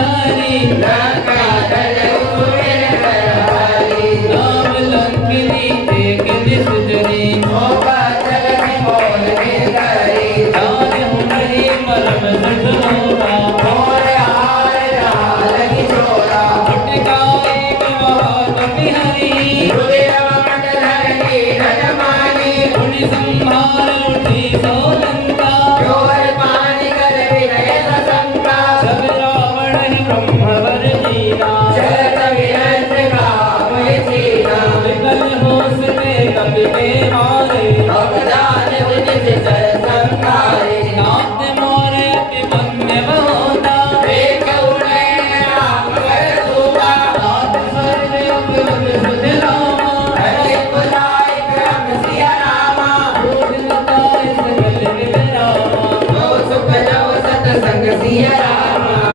धारी लंका जलऊ मेर करहारी राम लंकिनी एक निसुजनी मोगा जगति मोल में करी जाने हुनरी मरम सठलोरा मोर हार जाल की चोरा फटकाए विवाह बिहारी हृदय मंडल हरि धनमानी उनि संभाल उठी सोलंका जोर पानी कर विनय सशंका सब रावण ही ब्रह्मवर जीना जगत विनय काम जीना विकल होश में कवि के मारे अवदान उचित संहारे नाथ मोर अति पुण्य होता एक उन्नयन राम कर दूबा नाथ सर्व सुध रामा हरि पुराय क्रम सिया रामा भूल बताए सकल विरामा जो सुख जव सत संग सिया रामा